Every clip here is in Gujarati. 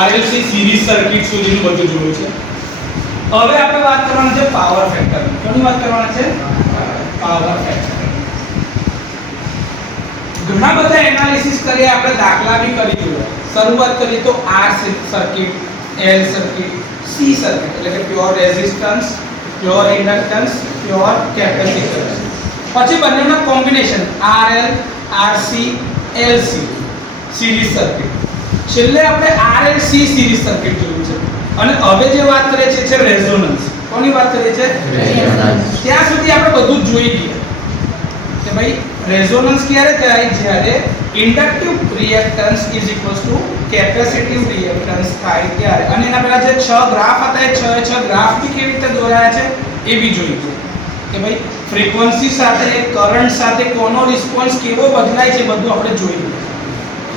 RLC સિરીઝ સર્કિટ સુધીનું બધું જોયું છે. હવે આપણે વાત કરવાની છે પાવર ફેક્ટર. કોની વાત કરવાની છે? Power factor. ઘણા બધા એનાલિસિસ કરીએ આપણે, દાખલા બી કરી દીધો. શરૂઆત કરીએ તો R circuit, L circuit, C circuit એટલે કે pure resistance, pure inductance, pure capacitance. પછી બંનેના combination RL, RC, LC series circuit. છેલ્લે આપણે RLC સિરીઝ સર્કિટ જોયું છે. અને હવે જે વાત કરીએ છીએ છે રેઝોનન્સ. કોની વાત કરીએ છે? રેઝોનન્સ. ત્યાં સુધી આપણે બધું જ જોઈ ગયા કે ભાઈ રેઝોનન્સ ક્યારે થાય? જ્યારે inductive reactance is equals to capacitive reactance થાય ત્યારે. અને એના પહેલા જે 6 ગ્રાફ હતા એ 6 ગ્રાફ બી કેવી રીતે દોરાયા છે એ બી જોઈ ગયા કે ભાઈ ફ્રીક્વન્સી સાથે, કરંટ સાથે કોનો રિસ્પોન્સ કેવો બદલાય છે બધું આપણે જોઈ લીધું.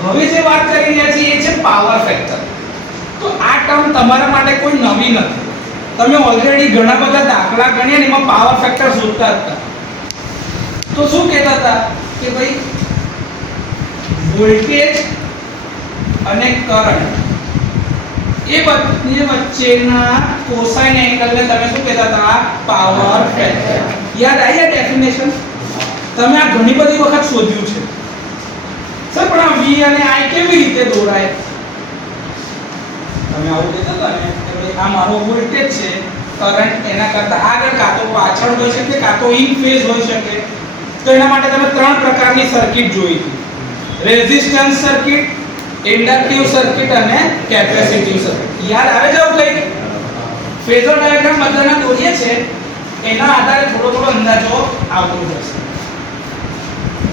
હવે જે વાત કરી રહ્યા છીએ એ છે પાવર ફેક્ટર. તો આ ટર્મ તમારા માટે કોઈ નવી નથી. તમે ઓલરેડી ઘણા બધા દાખલા ગણ્યા ને એમાં પાવર ફેક્ટર શોધતા હતા. તો શું કહેતા હતા કે ભાઈ વોલ્ટેજ અને કરંટ એ બંને વચ્ચેના કોસાઇન એંગલને તમે શું કહેતા હતા? Power factor. યાદ આવી આ ડેફિનેશન? તમે આ ઘણી બધી વખત શોધ્યું છે સર, પણ આ V અને I કેવી રીતે દોરાય? તમે આવું કહેતા હતા ને કે ભાઈ આ મારો વોલ્ટેજ છે, કરંટ એના કરતા આગળ કાં તો પાછળ હોઈ શકે, કાં તો ઇન ફેઝ હોઈ શકે. તો એના માટે તમે 3 પ્રકારની સર્કિટ જોઈ હતી: રેઝિસ્ટન્સ સર્કિટ, ઇન્ડક્ટિવ સર્કિટ અને કેપેસિટિવ સર્કિટ. યાદ આવે છે આવું કંઈક? ફેઝર ડાયાગ્રામ બધાના દોરીએ છે, એના આધારે થોડો અંદાજો આવતો રહેશે.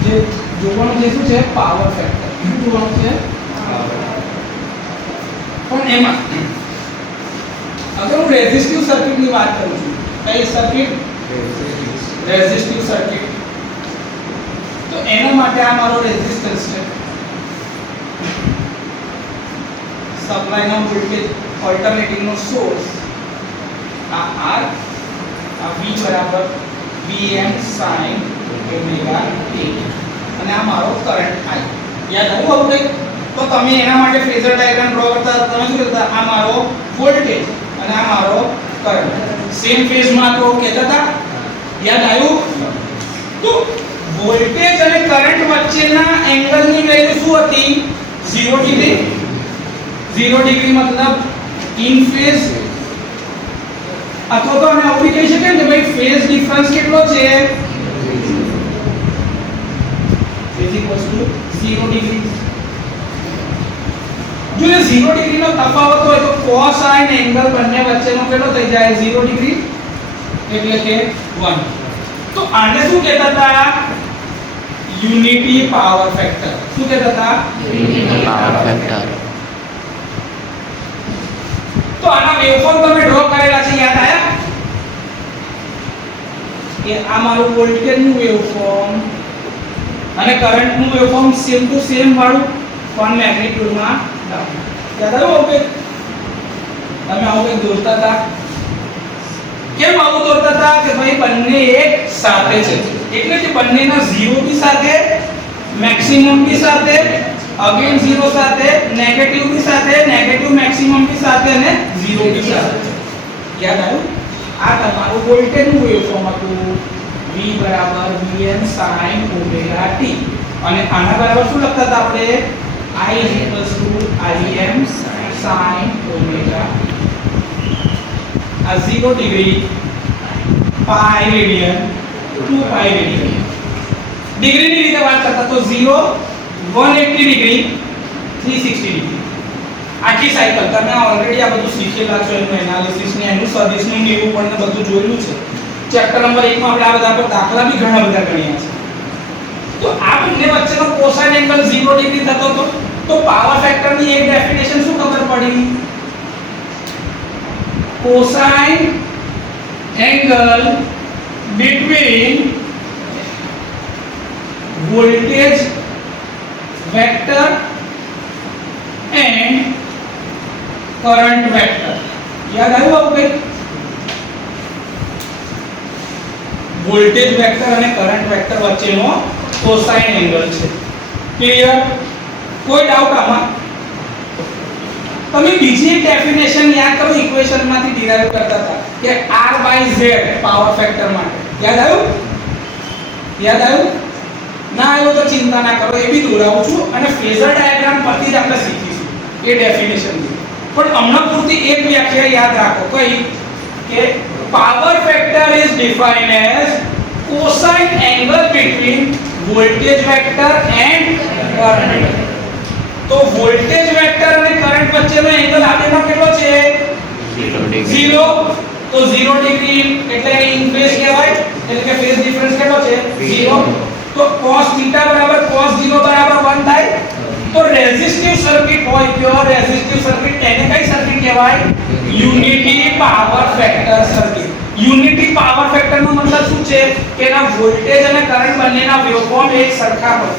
જે જોવાનું છે શું છે? Power factor. શું જોવાનું છે? પણ એમાં અગર હું રેઝિસ્ટિવ સર્કિટની વાત કરું છું, કઈ સર્કિટ? Resistive circuit. તો એના માટે આ મારો રેઝિસ્ટન્સ છે. સપ્લાયનો વોલ્ટેજ ઓલ્ટરનેટિંગ નો સોર્સ આ R, આ V બરાબર Vm sin omega t અને આ મારો કરંટ I. યાદ આવ્યું આવું કંઈક? તો તમે એના માટે ફેઝર ડાયાગ્રામ ડ્રો કરતા તમે શું કરતા? આ મારો વોલ્ટેજ અને આ મારો કરંટ સેમ ફેઝમાં તો કહેતા હતા. યાદ આવ્યું? તો વોલ્ટેજ અને કરંટ વચ્ચેના એંગલની વેલ્યુ શું હતી? 0 ડિગ્રી. 0 ડિગ્રી મતલબ ઇન ફેઝ. અથવા તો અમે આવું કહી શકીએ કે ભાઈ ફેઝ ડિફરન્સ કેટલો છે? Phase equals to 0 degree. જો એ 0 ડિગ્રીનો તફાવત હોય તો કોસાઇન એંગલ બંને વચ્ચેનો કેટલો થઈ જાય? 0 ડિગ્રી એટલે કે 1. તો આને શું કહેતા હતા? Unity power factor. શું કહેતા હતા? Unity power factor. તો આના વેવફોર્મ તમે ડ્રો કરેલા છે, યાદ આયા? કે આ મારું વોલ્ટેજનું વેવફોર્મ અને કરંટનું વેવફોર્મ સેમ ટુ સેમ વાળું પણ મેગ્નીટ્યુડમાં યાદ આવ્યું? ઓકે, તમે આવું કંઈક દોરતા હતા. કેમ આવું દોરતા હતા? કે ભાઈ બંને એક સાથે છે, એટલે કે બંનેના 0 બી સાથે, મેક્સિમમ બી સાથે, અગેન 0 સાથે, નેગેટિવ બી સાથે, નેગેટિવ મેક્સિમમ બી સાથે અને 0 બી સાથે. યાદ આવ્યું? આ તમારું વોલ્ટેજનું વેવફોર્મ હતું. V બરાબર Vm sin omega t. અને આના બરાબર શું લખતા હતા આપણે? I Im sin omega. આ 0 ડિગ્રી, પાઈ રેડિયન, 2 પાઈ રેડિયન. ડિગ્રીની રીતે વાત કરતા તો 0, 180 ડિગ્રી, 360 ડિગ્રી. આખી સાયકલ તમે ઓલરેડી આ બધું શીખેલા છો. એનું એનાલિસિસ ને એનું સદિશનું નિરૂપણ ને બધું જોયેલું છે. ચેપ્ટર નંબર 1 માં આપણે આ બધા પર દાખલા બી ઘણા બધા ગણ્યા છે. તો આ બંને વચ્ચેનો કોસાઇન એંગલ 0 ડિગ્રી થતો હતો. તો પાવર ફેક્ટરની એક ડેફિનેશન શું ખબર પડી? Cosine angle between voltage vector and current vector. યાદ આવ્યું આવું કંઈક? વોલ્ટેજ વેક્ટર અને કરંટ વેક્ટર વચ્ચેનો કોસાઇન એંગલ છે. ક્લિયર? કોઈ ડાઉટ આમાં? તમે બીજી એક ડેફિનેશન યાદ કરો, ઇક્વેશનમાંથી ડિરાઈવ કરતા હતા કે r/z પાવર ફેક્ટર માટે. યાદ આવ્યું? ના આવ્યું તો ચિંતા ના કરો, એ બી દોરાવું છું અને ફેઝર ડાયાગ્રામ પરથી જ આપણે શીખીશું એ ડેફિનેશન. પણ હમણાં પૂરતી એક વ્યાખ્યા યાદ રાખો, કઈ કે power factor is defined as cosine angle between voltage vector end current. તો વોલ્ટેજ વેક્ટર અને કરંટ વચ્ચેનો એંગલ આ બેમાં કેટલો છે? 0. તો 0 ડિગ્રી એટલે ઇન ફેઝ કહેવાય, એટલે કે ફેઝ ડિફરન્સ કેટલો છે? 0. તો cos θ cos 0 1 થાય. તો રેઝિસ્ટિવ સર્કિટ હોય, પ્યોર રેઝિસ્ટિવ સર્કિટ, એને કઈ સર્કિટ કહેવાય? Unity power factor circuit. Unity power factor નો મતલબ શું છે? કે ના વોલ્ટેજ અને કરંટ બંનેના વેવફોર્મ એક સરખા હોય.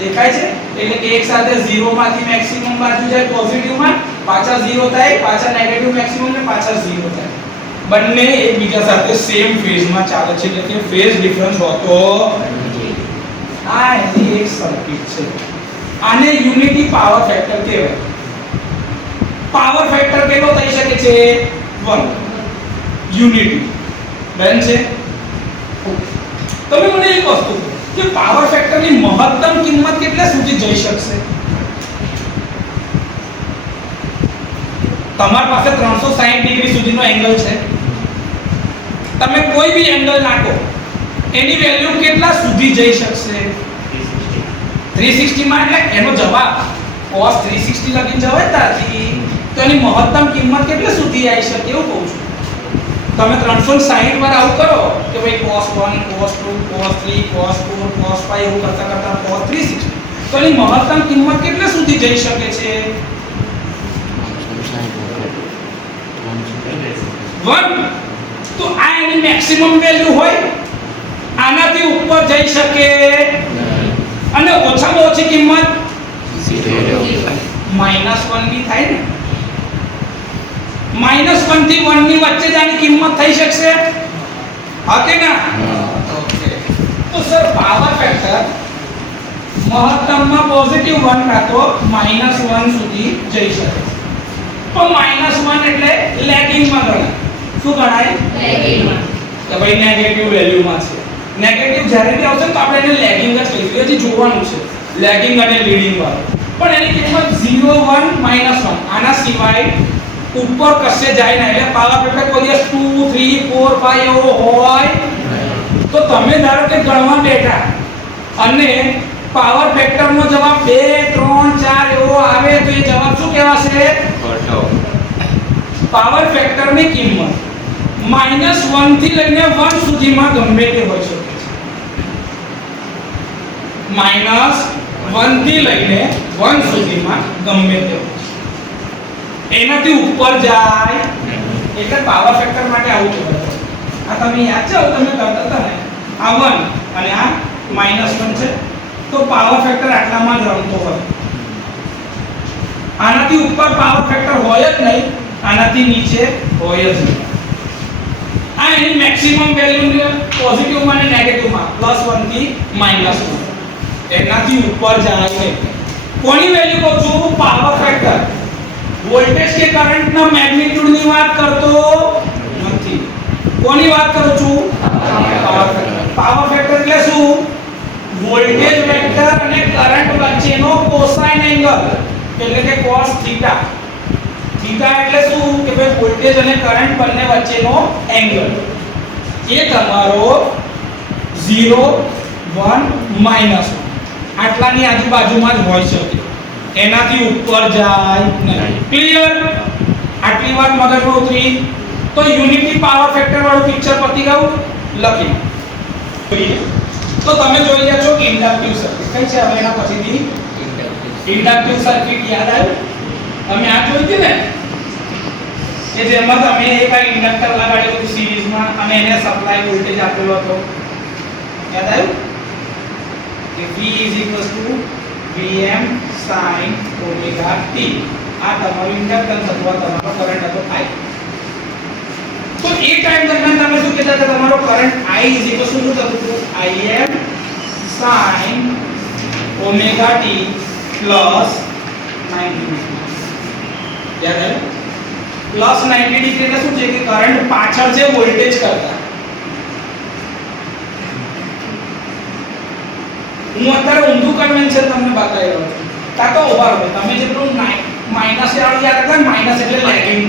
દેખાય છે? એટલે કે એક સાથે 0 માંથી મેક્સિમમ બાજુ જાય પોઝિટિવ માં, પાછા 0 થાય, પાછા નેગેટિવ મેક્સિમમ ને પાછા 0 થાય. બંને એકબીજા સાથે સેમ ફેઝ માં ચાલે છે, એટલે કે ફેઝ ડિફરન્સ હોતો નથી. આ એની એક સર્કિટ છે. આને યુનિટી પાવર ફેક્ટર કહેવાય. પાવર ફેક્ટર કેટલો થઈ શકે છે? 1. યુનિટી બેન છે. તમે મને એક વસ્તુ કે પાવર ફેક્ટરની મહત્તમ કિંમત કેટલા સુધી જઈ શકશે? તમારી પાસે 360 ડિગ્રી સુધીનો એંગલ છે, તમે કોઈ બી એંગલ નાખો, એની વેલ્યુ કેટલા સુધી જઈ શકશે? 360 માં. એટલે એનો જવાબ cos 360 લગીને જવાય તાથી. તો એની મહત્તમ કિંમત કેટલા સુધી આવી શકે એવું કહું છું. તમે 360 પર આવું કરો કે ભાઈ cos 1 cos 2 cos 3 cos 4 cos 5 એવું કરતા કરતા cos 360, તો એની મહત્તમ કિંમત કેટલા સુધી જઈ શકે છે? 1. તો આ એની મેક્સિમમ વેલ્યુ હોય, આનાથી ઉપર જઈ શકે અને ઓછામાં ઓછી કિંમત -1 બી થાય ને. -1 થી 1 ની વચ્ચે જ આની કિંમત થઈ શકશે, હા કે ના? ઓકે. તો સર પાવર ફેક્ટર મહત્તમમાં પોઝિટિવ 1 કાં તો -1 સુધી જઈ શકે. પણ -1 એટલે લેગિંગ માં ગણાય. શું ગણાય? લેગિંગ માં. તો ભાઈ નેગેટિવ વેલ્યુ માં છે. નેગેટિવ જ્યારે બી આવશે તો આપણે એને લેગિંગ જ કહીશું. હજી જોવાનું છે લેગિંગ અને લીડિંગ વાળું. પણ એની કિંમત 0 1 -1 આના સિવાય ઉપર કશે જાય ના. એટલે પાવર ફેક્ટર કોઈ દિવસ 2 3 4 5 એવો હોય તો તમે ધારો કે ગણવા બેઠા અને પાવર ફેક્ટર નો જવાબ 2 3 4 એવો આવે તો એ જવાબ શું કહેવાશે? ખોટો. પાવર ફેક્ટર ની કિંમત -1 થી લઈને 1 સુધીમાં ગમે તે હોઈ શકે છે. -1 થી લઈને 1 સુધીમાં ગમે તે હોય. એનાથી ઉપર જાય એટલે પાવર ફેક્ટર માટે આવું કહેવાય. આ તમે યાદ છે, તમે કરતા હતા ને, આ 1 અને આ -1 છે, તો પાવર ફેક્ટર આટલામાં જ રમતો હોય. આનાથી ઉપર પાવર ફેક્ટર હોય જ નહીં, આનાથી નીચે હોય જ નહીં. આ એની મેક્સિમમ વેલ્યુ પોઝિટિવ માં અને નેગેટિવ માં +1 થી -1 એનાથી ઉપર જાય છે. કોની વેલ્યુ કહું છું? Power factor. વોલ્ટેજ કે કરંટ ના મેગ્નીટ્યુડ ની વાત કરતો નથી. કોની વાત કરું છું? Power factor. પાવર ફેક્ટર એટલે શું? વોલ્ટેજ વેક્ટર અને કરંટ વચ્ચેનો કોસાઇન એંગલ, એટલે કે cos θ. થીટા એટલે શું? કે ભાઈ વોલ્ટેજ અને કરંટ બંને વચ્ચેનો એંગલ. એ તમારો 0 1 -1 આટલાની આજુબાજુમાં જ હોઈ શકે, એનાથી ઉપર જાય નહીં. ક્લિયર? આટલી વાત મગજમાં ઉતરી? તો યુનિટી પાવર ફેક્ટર વાળું પિક્ચર પતી ગયું. લખી તો તમે જોઈ રહ્યા છો ઇન્ડક્ટિવ સર્કિટ. કઈ છે હવે એના પછીથી? Inductive circuit. યાદ આવ્યું? તમે આ જોઈ હતી ને કે જેમાં તમે એક આ ઇન્ડક્ટર લગાડ્યું હતું સિરીઝમાં અને એને સપ્લાય વોલ્ટેજ આપેલો હતો. યાદ આવ્યું? કે V Vm sin omega t. આ તમારું ઇન્ડક્ટન્સ અથવા તમારો કરંટ હતો I. તો એ ટાઈમ દરમિયાન તમે શું કહેતા હતા? તમારો કરંટ I શું થતું હતું? Im sin omega t plus 90 degree. યાદ આવ્યું? પ્લસ 90 ડિગ્રી એટલે શું છે કે કરંટ પાછળ છે વોલ્ટેજ કરતા. હું અત્યારે ઊંધું કન્વેન્શન તમને બતાવી રહ્યો છું. કાં તો ઉભા રહો, તમે જેટલું માઈનસ વાળું યાદ રાખો, માઈનસ એટલે લેગિંગ,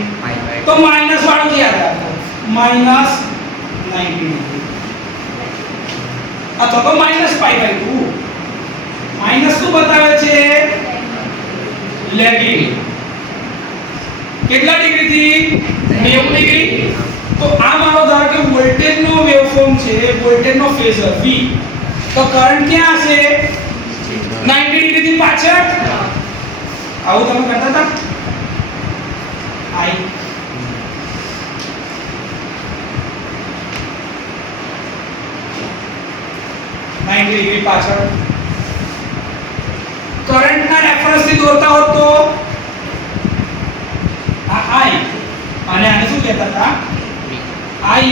તો માઈનસ વાળું જ યાદ રાખો, માઈનસ 90 ડિગ્રી અથવા તો માઈનસ પાઈ બાય 2. માઈનસ શું બતાવે છે? લેગિંગ. કેટલા ડિગ્રી થી? 90 ડિગ્રી. તો આ મારો ધારો કે વોલ્ટેજ નો વેવફોર્મ છે, વોલ્ટેજ નો ફેઝર V. તો કરંટ ક્યાં હશે? 90 ડિગ્રી થી પાછળ. આવું તમે કરતા હતા? I 90 ડિગ્રી પાછળ. કરંટ ના રેફરન્સ થી દોરતા હોત તો આ I અને આને શું કહેતા હતા? I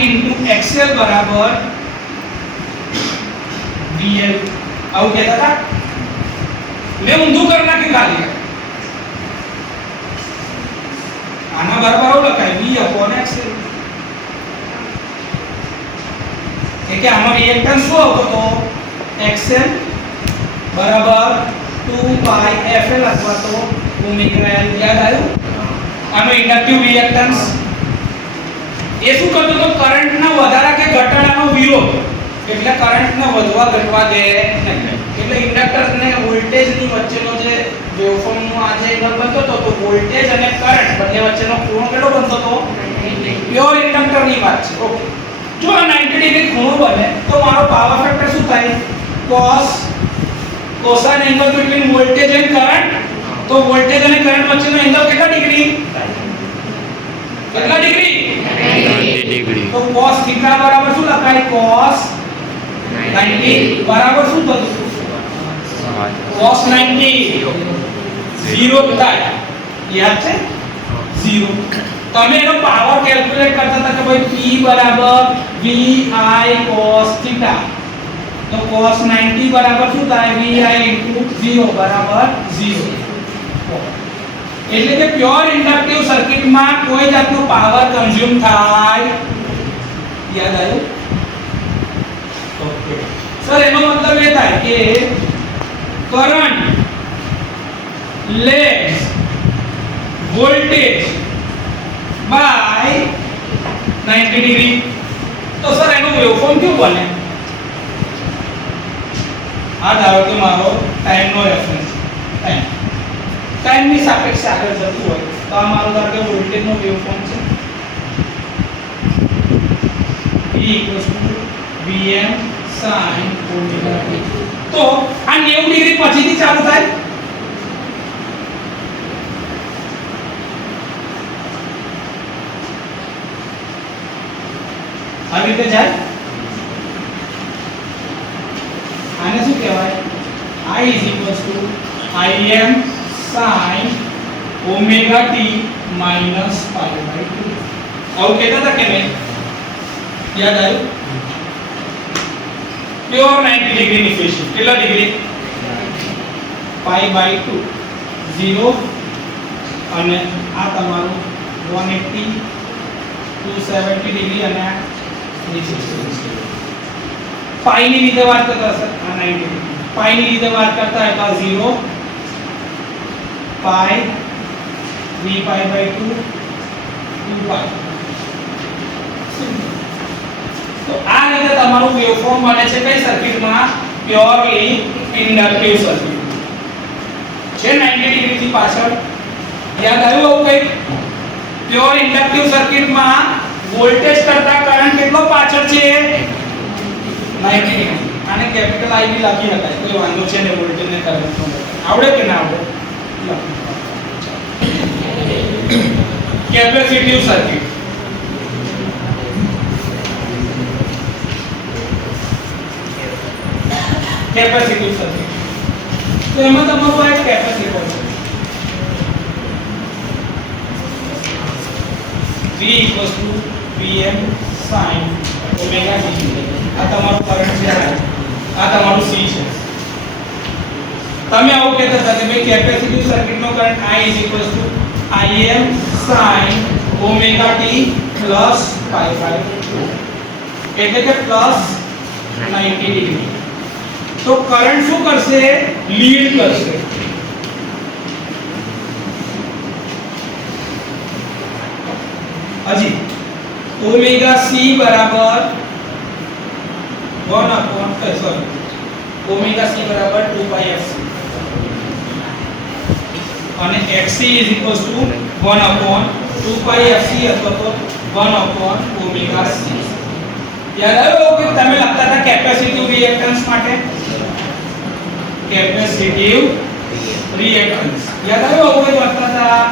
XL બરાબર VL. આવું કહેતા હતા. મેં ઊંધું કરી નાખ્યું ખાલી. આના બરાબર આવું લખાય V/XL. કે આમાં રિએક્ટન્સ શું આવતો તો? XL બરાબર 2πfL અથવા તો ઓમેગા L. યાદ આવ્યું? આનો ઇન્ડક્ટિવ રિએક્ટન્સ એ શું કરતો તો? કરંટના વધારા કે ઘટાડાનો વિરોધ. એટલે કરંટને વધવા ઘટવા દે નહીં. એટલે ઇન્ડક્ટરને વોલ્ટેજની વચ્ચેનો જે વેવફોર્મનો આ જે એંગલ બનતો હતો, તો વોલ્ટેજ અને કરંટ બંને વચ્ચેનો ખૂણો કેટલો બનતો હતો? પ્યોર ઇન્ડક્ટરની વાત છે. ઓકે, જો આ 90 ડિગ્રી ખૂણો બને તો મારો પાવર ફેક્ટર શું થાય? cosine angle between voltage end current. તો વોલ્ટેજ અને કરંટ વચ્ચેનો એંગલ કેટલા ડિગ્રી? કેટલા ડિગ્રી? 90 ડિગ્રી. તો cos θ બરાબર શું લખાય? cos 90 બરાબર શું થતું? cos 90 0 થાય. યાદ છે? 0. તમે એનો પાવર કેલ્ક્યુલેટ કરતા હતા કે ભાઈ P બરાબર VI cos θ. તો cos 90 બરાબર શું થાય? VI * 0 બરાબર 0. એટલે કે પ્યોર ઇન્ડક્ટિવ સર્કિટમાં કોઈ જાતનો પાવર કન્ઝ્યુમ થાય. યાદ આવ્યું? ઓકે સર, એનો મતલબ એ થાય કે current lags voltage by 90 degree. તો સર એનો વેવફોર્મ કેવું બને? આ ધારો કે મારો ટાઈમનો રેફરન્સ ટાઈમની સાપેક્ષે આગળ જતું હોય તો આ મારો ધારો કે વોલ્ટેજનો વેવફોર્મ છે. V = Vm sin omega t. તો આ 90 ડિગ્રી પછીથી ચાલુ થાય. આવી રીતે જાય. આને શું કહેવાય? I = Im sin omega t minus pi by 2. આવું કહેતા હતા કે નહીં? યાદ આવ્યું? પ્યોર 90 ડિગ્રીની ફેઝ શિફ્ટ. કેટલા ડિગ્રી? pi by 2 0 અને આ તમારું 180 270 ડિગ્રી અને આ 360. પાઈ ની રીતે વાત કરતા સર આ 90 ડિગ્રી. પાઈ ની રીતે વાત કરતા એટલે 0 પાઈ v pi by 2 2 પાઈ. તો આ રીતે તમારું વેવફોર્મ બને છે કઈ સર્કિટમાં? પ્યોરલી ઇન્ડક્ટિવ સર્કિટ છે. 90 ડિગ્રી થી પાછળ. યાદ આવ્યું આવું કઈ? પ્યોર ઇન્ડક્ટિવ સર્કિટમાં વોલ્ટેજ કરતા કરંટ કેટલો પાછળ છે? 90 ડિગ્રી. આને કેપિટલ I બી લખી શકાય, કોઈ વાંધો છે ને વોલ્ટેજ ને કરંટ નો. આવડે કે ના આવડે? Capacitive circuit. Capacitive circuit. તો એમાં તમારું આ એક કેપેસિટર છે. V = Vm sin omega t. આ તમારું કરંટ છે, આ તમારું C છે. તમે આવું કહેતા હતા કે ભાઈ કેપેસિટિવ સર્કિટનો current I = Im sin omega t plus pi by 2 એટલે કે પ્લસ 90 ડિગ્રી. તો કરંટ શું કરશે? લીડ કરશે. હજી ઓમેગા c બરાબર 1 upon સોરી ઓમેગા c બરાબર 2 pi fc અને xc is equals to 1 upon 2 pi fc અથવા તો 1 upon omega c. યાદ આવ્યું કે તમે લખતા હતા કેપેસિટિવ રિએક્ટન્સ માટે? કેપેસિટિવ રિએક્ટન્સ યાદ આવ્યું કે લખતા હતા?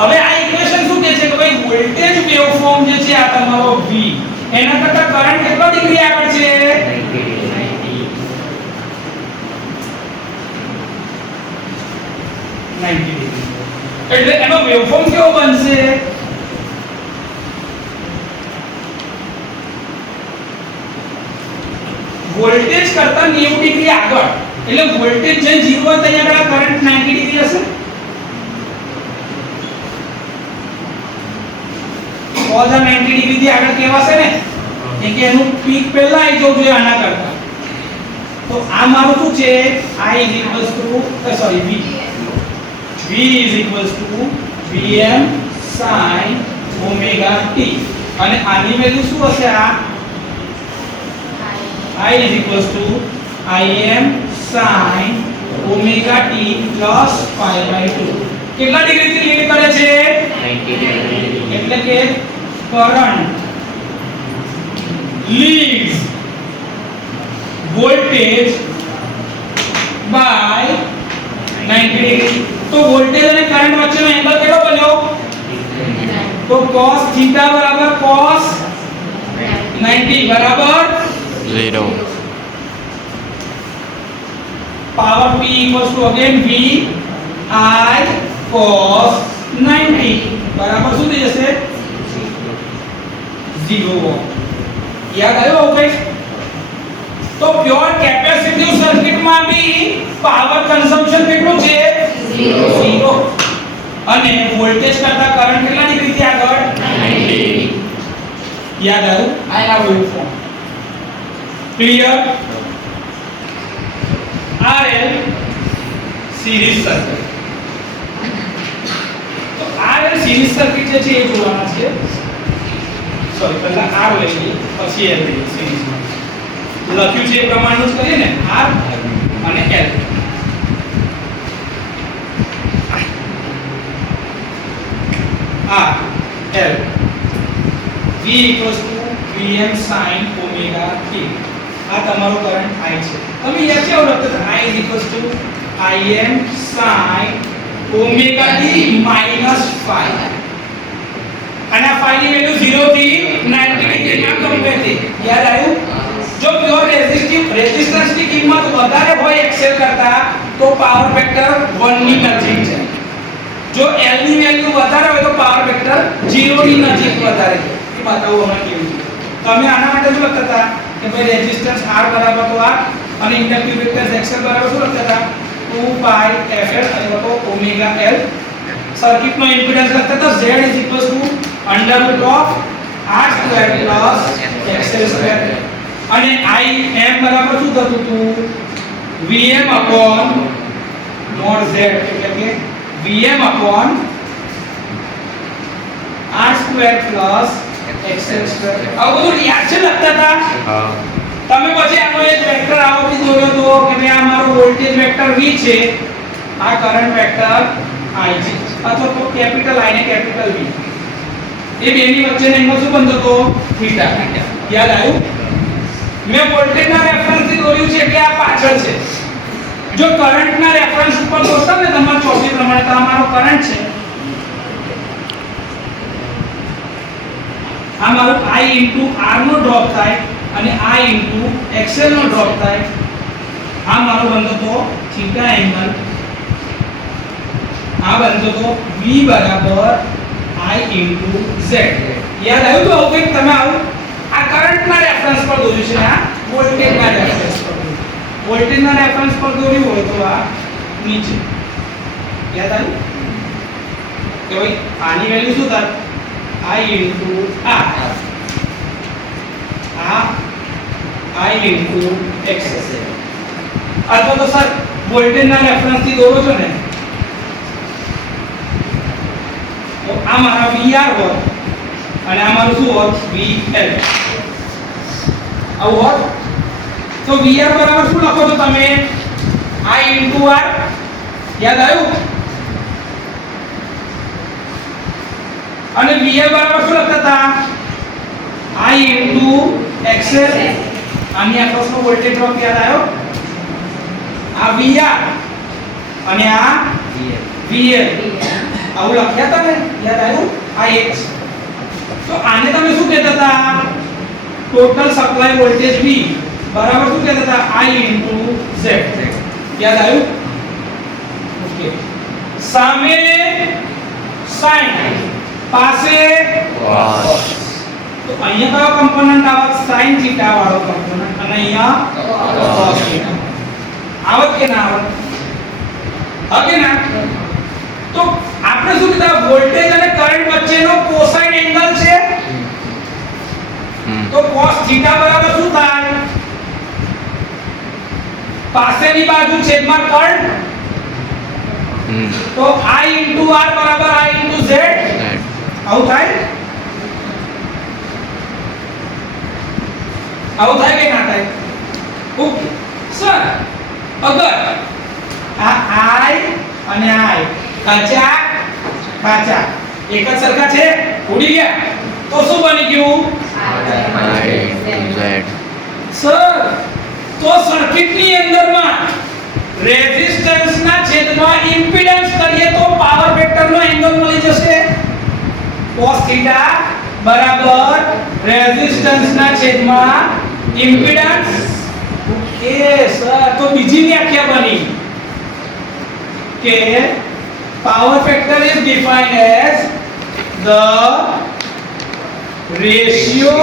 હવે આ ઇક્વેશન શું કહે છે કે ભાઈ વોલ્ટેજ વેવફોર્મ જે છે આ તમારો v એના કરતા કરંટ કેટલો ડિગ્રી આગળ છે? 90 ડિગ્રી. એટલે એનો વેવફોર્મ કેવો બનશે? વોલ્ટેજ કરતા 90 ડિગ્રી આગળ એટલે વોલ્ટેજ જે 0 હોય ત્યાં આગળ કરંટ 90 ડિગ્રી હશે. cos 90 ડિગ્રી થી આગળ કેવાશે ને કે એનું પીક પહેલા આવી જવું જોઈએ આના કરતા. તો આ મારું શું છે? I is equals to sorry v is equals to vm sin omega t અને આની વેલ્યુ શું હશે? આ I is equals to Im sin omega t plus pi by 2 કેટલા ડિગ્રી થી લીડ કરે છે? 90 ડિગ્રી. એટલે કે current leads voltage by 90 degree. તો વોલ્ટેજ અને કરંટ વચ્ચેનો એંગલ કેટલો બન્યો? તો cos θ બરાબર cos 90 બરાબર 0. power p equals to again v I cos 90 બરાબર શું થઈ જશે? 0. યાદ આવ્યો હવે? તો પ્યોર કેપેસિટિવ સર્કિટ માં બી પાવર કન્ઝમ્પશન કેટલું છે? 0. અને વોલ્ટેજ કરતા કરંટ કેટલા ડિગ્રી થી આગળ? 90. યાદ આવ્યું? આના waveform clear? RL series circuit. તો RL સિરીઝ સર્કિટ જે છે એ જોવાના છે. સોરી પહેલા R લઈ લઈએ પછી L લઈએ સિરીઝમાં. લખ્યું છે એ પ્રમાણનું જ કરીએ ને R અને L. R L V equals to Vm sin omega t. આ તમારો કરંટ I છે. તમે યાદ કેવું લખતા હતા? I is equals to Im sin omega t minus phi. અને આ phi ની વેલ્યુ 0 થી 90 ડિગ્રી માં કમ્પેર થઈ. યાદ આવ્યું? જો પ્યોર રેઝિસ્ટન્સ ની કિંમત વધારે હોય XL કરતા તો પાવર ફેક્ટર 1 ની નજીક છે. જો L ની વેલ્યુ વધારે હોય તો પાવર ફેક્ટર 0 ની નજીક વધારે છે. એ બતાવો હમણાં કેવું છે. તમે આના માટે શું લખતા હતા કે ભાઈ રેઝિસ્ટન્સ R બરાબર તો R અને ઇન્ડક્ટિવ રિએક્ટન્સ XL બરાબર શું લખતા હતા? 2 pi FL અથવા તો ઓમેગા L. સર્કિટ નો ઇમ્પિડન્સ લખતા હતા Z is equals to under root of R square plus XL square. અને Im બરાબર શું થતું હતું? Vm upon mod Z એટલે કે Vm upon R square plus XL square. આ બધું યાદ છે લખતા હતા? હા. તમે પછી આનો એક વેક્ટર આવતી દોર્યો તો કે ભાઈ આ મારો વોલ્ટેજ વેક્ટર V છે, આ કરંટ વેક્ટર I છે, અથવા તો કેપિટલ I ને કેપિટલ V. એ બેની વચ્ચેનો એંગલ શું બનતો હતો? થીટા. યાદ આવ્યું? મેં વોલ્ટેજના રેફરન્સથી દોર્યું છે એટલે આ પાછળ છે. જો કરંટના રેફરન્સ ઉપર દોરતા ને તમારા ચોથી પ્રમાણે તો આ મારો કરંટ છે, આ મારો I into R નો ડ્રોપ થાય અને I into XL નો ડ્રોપ થાય. આ મારો બનતો તો થીટા એંગલ, આ બનતો તો V બરાબર I into Z. યાદ આવ્યું? તો હવે તમે આવું આ કરંટના રેફરન્સ પર દોર્યું છે, આ વોલ્ટેજના રેફરન્સ પર દોર્યું. વોલ્ટેજના રેફરન્સ પર દોર્યું હોય તો આ નીચે યાદ આવ્યું કે ભાઈ આની વેલ્યુ શું થાય I into R I into x અથવા તો સર વોલ્ટેજ ના રેફરન્સ થી દોરો છો ને તો આ મારા VR હોત અને આ મારું શું હોત VL આવું હોત તો VR બરાબર શું લખો છો તમે I into R યાદ આવ્યું અને VL બરાબર શું લખતા હતા I into XL આની અક્રોસનો વોલ્ટેજ ડ્રોપ યાદ આવ્યો આ VR અને આ VL આવું લખ્યા હતા ને યાદ આવ્યું આ X તો આને તમે શું કહેતા હતા ટોટલ સપ્લાય વોલ્ટેજ V બરાબર શું કહેતા હતા I into Z યાદ આવ્યું ઓકે સામે sin પાસે cos તો અહીંયા કયો કમ્પોનન્ટ આવે sin થીટા વાળો કમ્પોનન્ટ અને અહીંયા cos થીટા આવત કે ના આવત હકે ના તો આપણે શું કીધા વોલ્ટેજ અને કરંટ વચ્ચેનો કોસાઇન એંગલ છે તો cos થીટા બરાબર શું થાય પાસેની બાજુ છેદમાં કરંટ તો I into R બરાબર I into Z આવું થાય આવું થાય કે ના થાય ઓકે સર અગર આ I અને I કાચા કાચા એક જ સરખા છે ઉડી ગયા તો શું બની ગયું Z સર તો સર્કિટની અંદરમાં રેઝિસ્ટન્સ ના છેદમાં ઇમ્પિડન્સ કરીએ તો પાવર ફેક્ટર નો એંગલ મળી જશે cos થીટા બરાબર રેઝિસ્ટન્સ ના છેદમાં ઇમ્પિડન્સ ઓકે સર તો બીજી વ્યાખ્યા બની કે power factor is defined as the ratio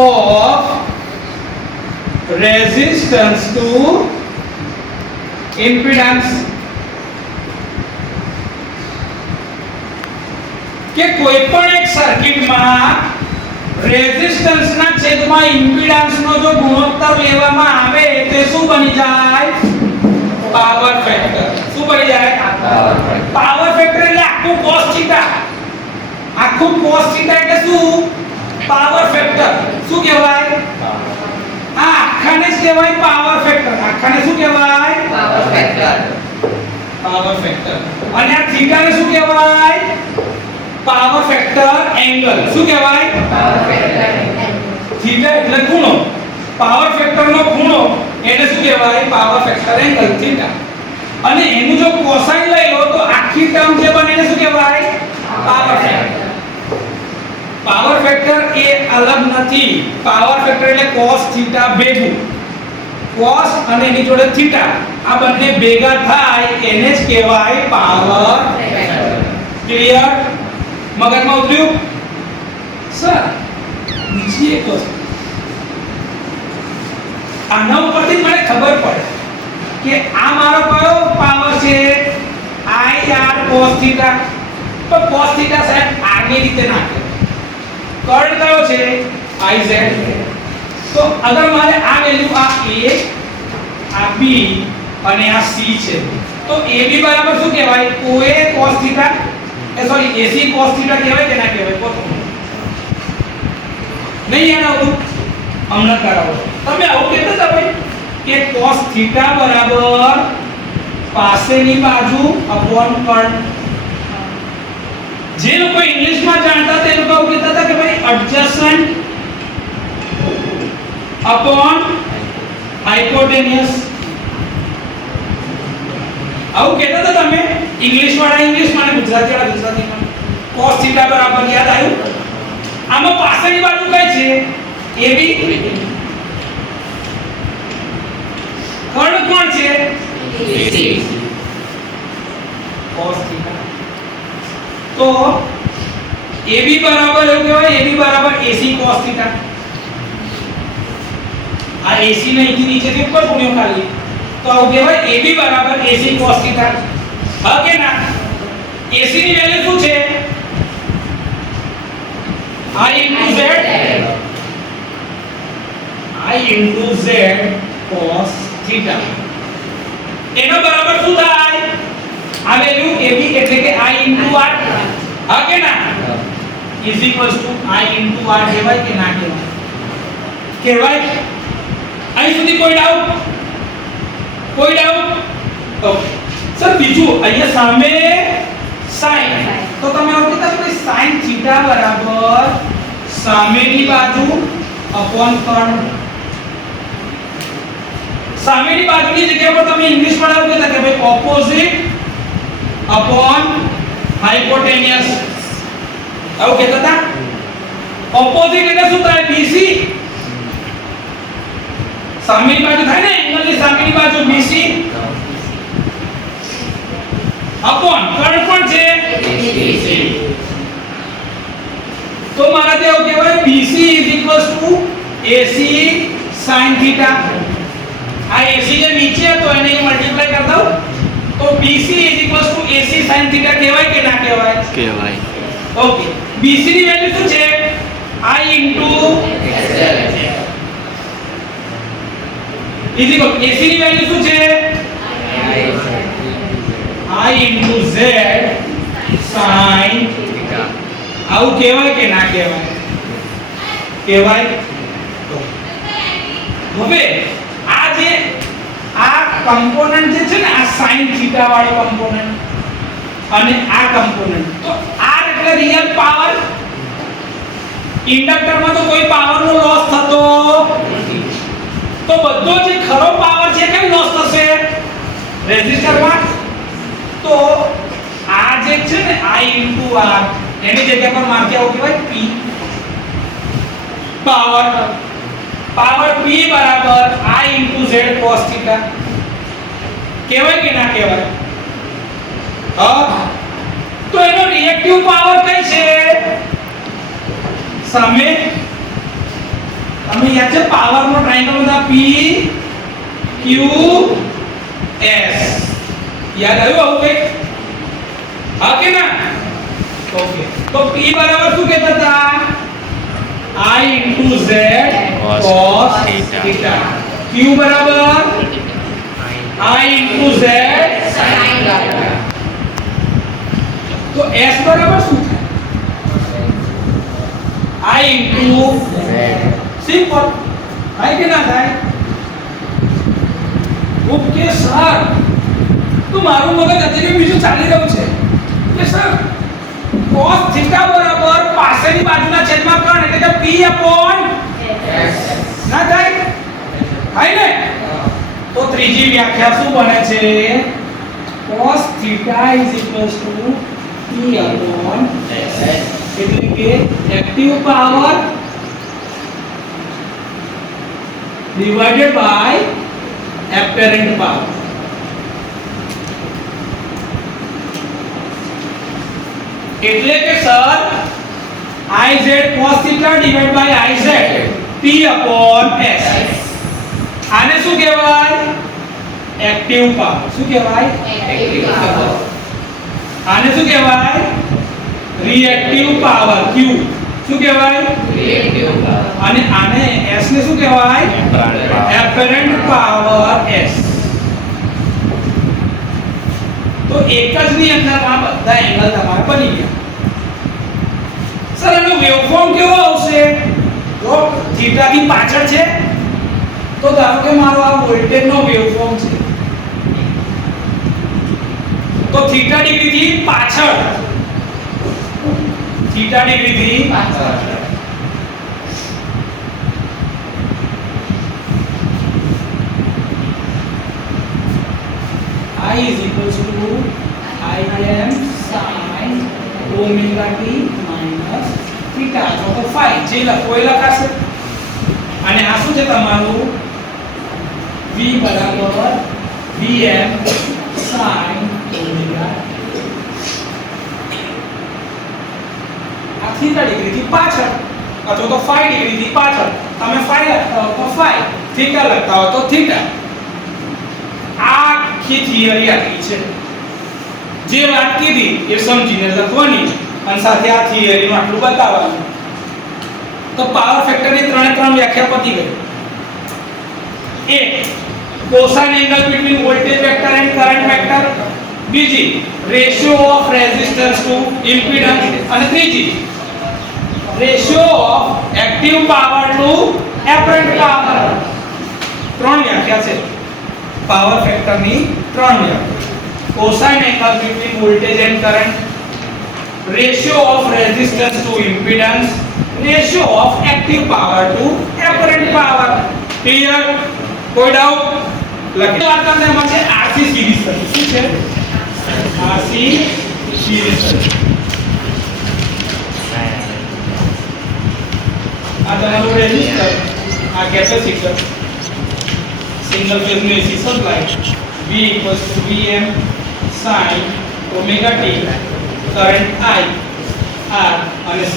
of resistance to impedance કે કોઈ પણ એક સર્કિટમાં રેઝિસ્ટન્સ ના છેદમાં ઇમ્પિડન્સ નો જો ગુણોત્તર લેવામાં આવે તે શું બની જાય પાવર ફેક્ટર શું બની જાય પાવર ફેક્ટર એટલે આખું cos થીટા એટલે શું પાવર ફેક્ટર શું કહેવાય આ આખાને જ કહેવાય પાવર ફેક્ટર આખાને શું કહેવાય પાવર ફેક્ટર અને આ થીટાને શું કહેવાય પાવર ફેક્ટર એંગલ શું કહેવાય થીટા એટલે ખૂણો પાવર ફેક્ટર નો ખૂણો એને શું કહેવાય પાવર ફેક્ટર એંગલ થીટા અને એનું જો કોસાઇન લઈ લો તો આખી ટર્મ જે બને એને શું કહેવાય પાવર ફેક્ટર પાવર ફેક્ટર એ અલગ નથી પાવર ફેક્ટર એટલે cos થીટા ભેગું cos અને એની જોડે થીટા આ બંને ભેગા થાય એને જ કહેવાય પાવર ફેક્ટર ક્લિયર મગજમાં ઉતર્યું સર બીજી એક વસ્તુ આના ઉપરથી મને ખબર પડે કે આ મારો કયો પાવર છે IR cos થીટા તો cos થીટા સાહેબ r ની રીતે નાખે કરંટ કયો છે IZ તો અગર મારે આ વેલ્યુ આ A આ B અને આ C છે તો AB બરાબર શું કહેવાય OA cos theta sorry AC cos theta કહેવાય કે ના કહેવાય કોતો નહીં યાદ આવતું હમણાં કરાવો તમે આવું કહેતા હતા ભાઈ કે cos થીટા બરાબર પાસેની બાજુ અપોન કર્ણ જે લોકો ઇંગ્લિશમાં જાણતા તે લોકો આવું કહેતા હતા કે ભાઈ એડજસન્ટ અપોન હાઇપોટેન્યુસ આવું કહેતા હતા તમે ઇંગ્લિશ વાળા ઇંગ્લિશ માં ગુજરાતી વાળા ગુજરાતીમાં cos થીટા બરાબર યાદ આવ્યું આમાં પાસેની બાજુ કઈ છે AB કર્ણ કોણ છે AC cos થીટા તો AB બરાબર એવું કહેવાય AB બરાબર AC cos થીટા આ AC ને અહીંથી નીચેથી ઉપર ગુણ્યો ખાલી તો આવું કહેવાય AB બરાબર AC cos થીટા હા કે ના? AC ની વેલ્યુ શું છે? I into Z cos theta. એનો બરાબર શું થાય? આ વેલ્યુ AB એટલે કે I into R. હા કે ના? is equals to I into R કહેવાય કે ના કહેવાય? કહેવાય. અહીં સુધી કોઈ ડાઉટ? કોઈ ડાઉટ? ઓકે સર બીજું અહીંયા સામે sin તો તમે એવું કીધું કે sin θ બરાબર સામેની બાજુ અપોન કર્ણ. સામેની બાજુની જગ્યા પર તમે ઇંગ્લિશમાં આવું કહેતા કે ભાઈ ઓપોઝિટ અપોન હાઇપોટેનિયસ આવું કહેતા હતા. ઓપોઝિટ એટલે શું થાય? BC સામેની બાજુ થાય ને એંગલની સામેની બાજુ BC અપોન કર્ણ પણ છે AC. તો મારા ત્યાં એવું કહેવાય BC AC sin theta. આ AC જે નીચે હતો એને મલ્ટીપ્લાય કરી દઉં તો BC AC sin theta કહેવાય કે ના કહેવાય? કહેવાય. ઓકે BC ની વેલ્યુ શું છે? I into AC ની વેલ્યુ શું છે? I into Z sin આવું કહેવાય કે ના કહેવાય? કહેવાય. હવે આ જે આ કમ્પોનન્ટ જે છે ને આ sin થીટા વાળો કમ્પોનન્ટ અને આ કમ્પોનન્ટ તો R એટલે રિયલ પાવર. ઇન્ડક્ટરમાં તો કોઈ પાવરનો લોસ થતો તો બધો જે ખરો પાવર છે કેમ લોસ થશે? રેઝિસ્ટરમાં. તો આ જે છે ને I into R એની જગ્યા પર માર્કે આવું કહેવાય P. પાવર P બરાબર I into Z cos theta કહેવાય કે ના કહેવાય? તો એનો રિએક્ટિવ પાવર કઈ છે? સામે તમે યાદ છે પાવરનો ટ્રાયેંગલ હતા P Q S. યાદ આવ્યું આવું કઈ? હા કે ના? ઓકે તો P બરાબર શું કહેતા હતા? I into Z cos theta. Q બરાબર I into Z sin theta. તો S બરાબર શું થાય? I into Z. સિમ્પલ. થાય કે ના થાય? ઓકે સર તો મારું મગજ અત્યારે બીજું ચાલી રહ્યું છે કે સર cos theta બરાબર પાસેની બાજુના છેદમાં કર્ણ એટલે કે P upon S ના થાય? થાય ને? તો ત્રીજી વ્યાખ્યા શું બને છે? cos theta is equals to P upon S એટલે કે active power divided by apparent power. એટલે કે sir Iz cos theta divided by Iz P upon S. આને શું કહેવાય? Active power. શું કહેવાય? Active power. આને શું કહેવાય? Reactive power Q. શું કહેવાય? Reactive power. અને આને S ને શું કહેવાય? Apparent power S. તો એક જ ની અંદર આ બધા એંગલ તમારા બની ગયા. સર એનો વેવફોર્મ કેવો આવશે? જો થીટા ની પાછળ છે તો ધારો કે મારો આ વોલ્ટેજ નો વેવફોર્મ છે તો થીટા ડિગ્રી થી પાછળ I is equals to I am sin omega t minus theta અથવા તો phi જે લખો એ લખાશે અને આ શું છે તમારું v બરાબર vm sin omega આ થીટા ડિગ્રી થી પાછળ અથવા તો phi ડિગ્રી થી પાછળ તમે phi લખતા હો તો phi થીટા લખતા હો તો થીટા. આખી થિયરી આટલી છે જે વાત કીધી એ સમજીને લખવાની અને સાથે આ થિયરીનું આટલું બતાવવાનું. તો પાવર ફેક્ટરની ત્રણે ત્રણ વ્યાખ્યા પતી ગઈ. એક cosine angle between voltage vector and current vector. બીજી ratio of resistance to impedance. અને ત્રીજી ratio of active power to apparent power. ત્રણ વ્યાખ્યા છે પાવર ફેક્ટરની. ત્રણ વ્યાખ્યા: cosine angle between voltage and current, ratio of resistance to impedance, ratio of active power to apparent power. Clear? કોઈ ડાઉટ? લખી વાત કરતા એમાં છે RC સિરીઝ સર્કિટ. શું છે? RC series circuit. આ તમારું રેઝિસ્ટર, આ કેપેસિટર, સિંગલ ફેઝ નું AC supply. V = Vm sin omega t, current I, R અને C.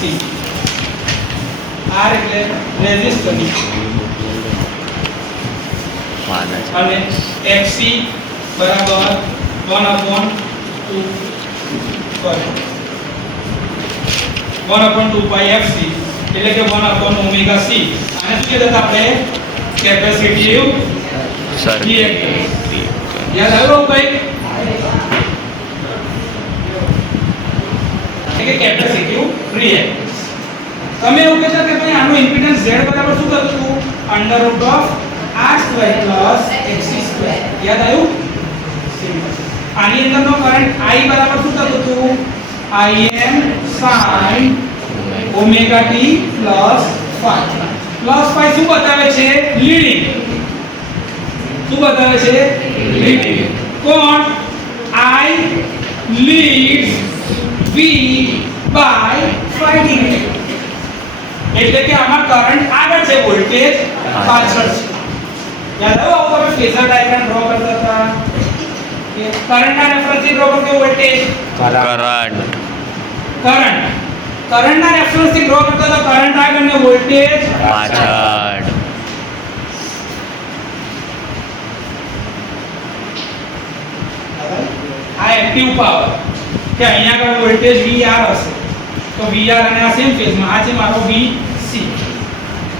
R એટલે રેઝિસ્ટર અને Xc બરાબર 1/2 પાઈ Fc એટલે કે 1/omega c. આને શું કહેતા આપણે? Capacitive reactance. યાદ આવ્યો ભાઈ? એટલે કે કેપેસિટિવ રિએક્ટન્સ. તમે એવું કહેતા કે ભાઈ આનો ઇમ્પિડન્સ Z બરાબર શું થતું હતું? √R² + Xc². યાદ આવ્યું? આની અંદરનો કરંટ I બરાબર શું થતું હતું? Im sin omega t + phi. Plus phi શું બતાવે છે? લીડિંગ. શું બતાવે છે? લીડિંગ. કોણ? I leads V by phi degree. એટલે કે આમાં કરંટ આગળ છે, વોલ્ટેજ પાછળ છે. યાદ આવ્યો? તમે ફેઝર ડાયાગ્રામ ડ્રો કરતા હતા કે કરંટના રેફરન્સથી ડ્રો કરતો વોલ્ટેજ કરંટના રેફરન્સથી ડ્રો કરતો તો કરંટ આગળ ને વોલ્ટેજ પાછળ. આ એક્ટિવ પાવર કે અહીંયા આગળ વોલ્ટેજ VR હશે તો VR અને આ સેમ ફેઝમાં. આ છે મારો VC,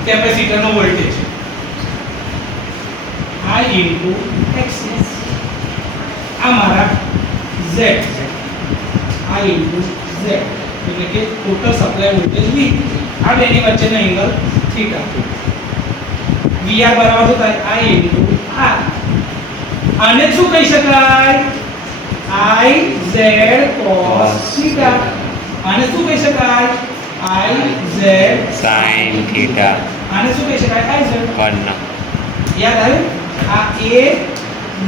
કેપેસિટરનો વોલ્ટેજ. I into X. આ મારા Z, I into Z એટલે કે ટોટલ સપ્લાય વોલ્ટેજ V. આ બેની વચ્ચેનો એંગલ થીટા. VR બરાબર શું થાય? I into R. આને શું કહી શકાય? I Z cos theta. આને શું કહી શકાય? I Z sin theta. આને શું કહી શકાય? I Z. કર્ણ. યાદ આવ્યું? આ A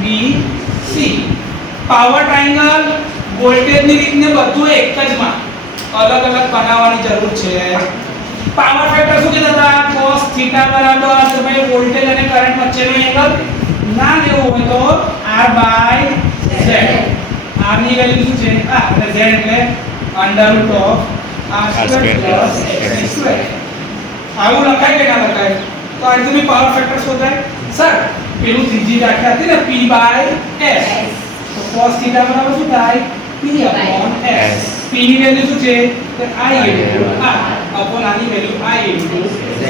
B C power triangle વોલ્ટેજની રીતને બધું એક જ માં અલગ અલગ બનાવવાની જરૂર છે. પાવર ફેક્ટર શું કહેતા હતા? cos થીટા બરાબર તમે વોલ્ટેજ અને કરંટ વચ્ચેનો એંગલ ના લેવો હોય તો R/Z. R ની વેલ્યુ શું છે? આ અને Z એટલે √R² + X². આવું લખાય કે ના લખાય? તો આ તમે પાવર ફેક્ટર શોધાય. સર પેલું ત્રીજી વ્યાખ્યા હતી ને P/S. તો cos થીટા બરાબર શું થાય? P/S. P ની વેલ્યુ શું છે? તો I * R અપોન આની વેલ્યુ I * Z.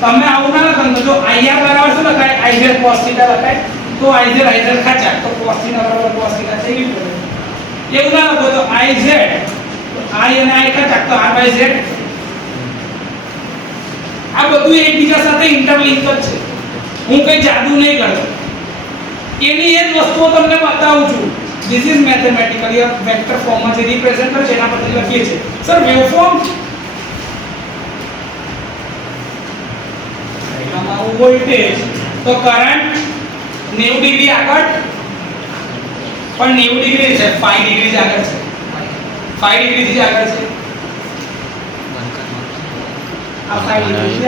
તમે આવું ના લખો તો જો IR બરાબર શું લખાય? IZ cos થીટા લખાય. તો IZ ખાચા તો cos થીટા બરાબર cos થીટા છે એવું પડે. એવું ના લખો તો IZ તો I અને I ખાચા તો R/Z. આ બધું એકબીજા સાથે ઇન્ટરલિંક જ છે. હું કઈ જાદુ નહીં કરતો. એની એ જ વસ્તુઓ તમને બતાવું છું. This is mathematically a vector ફોર્મમાં જે રિપ્રેઝન્ટ કરે છે એના પરથી લખીએ છીએ. સર વેવફોર્મ આમાં વોલ્ટેજ તો કરંટ 90 ડિગ્રી આગળ પણ 90 ડિગ્રી છે 5 ડિગ્રી જ આગળ છે 5 ડિગ્રી જ આગળ છે. આ 5 ડિગ્રી છે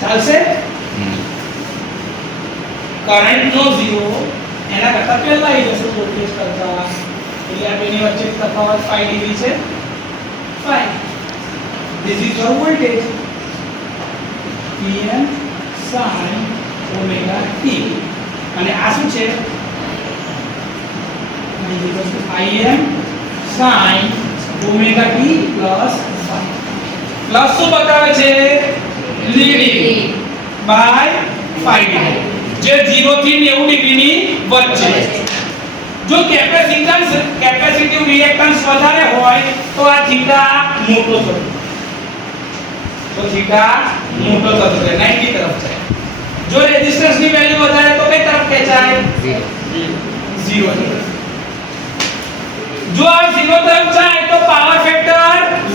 ચાલશે. કરંટ નો 0 એના કરતા પહેલા આવી જશે વોલ્ટેજ કરતા. એટલે આ બેની વચ્ચે તફાવત 5 ડિગ્રી છે. 5 this is your voltage Vm sin omega t. અને આ શું છે Im sin omega t plus શું બતાવે છે લીડિંગ બાય 5 જે 0 થી 90 ડિગ્રીની વચ્ચે જો કેપેસિટિવ રિએક્ટન્સ વધારે હોય તો આ થીટા મોટો થશે તો થીટા મોટો થશે 90 તરફ જાય જો રેઝિસ્ટન્સ ની વેલ્યુ વધારે તો કઈ તરફ ખેંચાય 0 તરફ જો આ 0 તરફ જાય તો પાવર ફેક્ટર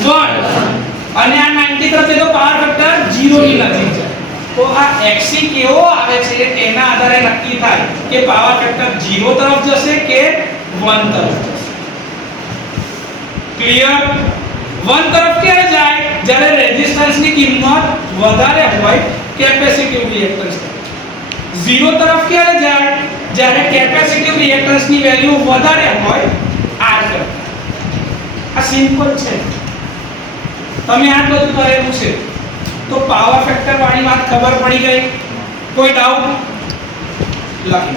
1 અને આ 90 તરફ જાય તો પાવર ફેક્ટર 0 ની નજીક જાય તો આ xc કેવો આવે છે તેના આધારે નક્કી થાય કે પાવર ફેક્ટર 0 તરફ જશે કે 1 તરફ જશે ક્લિયર 1 તરફ ક્યારે જાય જ્યારે રેઝિસ્ટન્સ ની કિંમત વધારે હોય કેપેસિટિવ રિએક્ટન્સ 0 તરફ ક્યારે જાય જ્યારે કેપેસિટિવ રિએક્ટન્સ ની વેલ્યુ વધારે હોય R તરફ આ સિમ્પલ છે તમે આ બધું કરેલું છે તો પાવર ફેક્ટર વાળી વાત ખબર પડી ગઈ કોઈ ડાઉટ લખી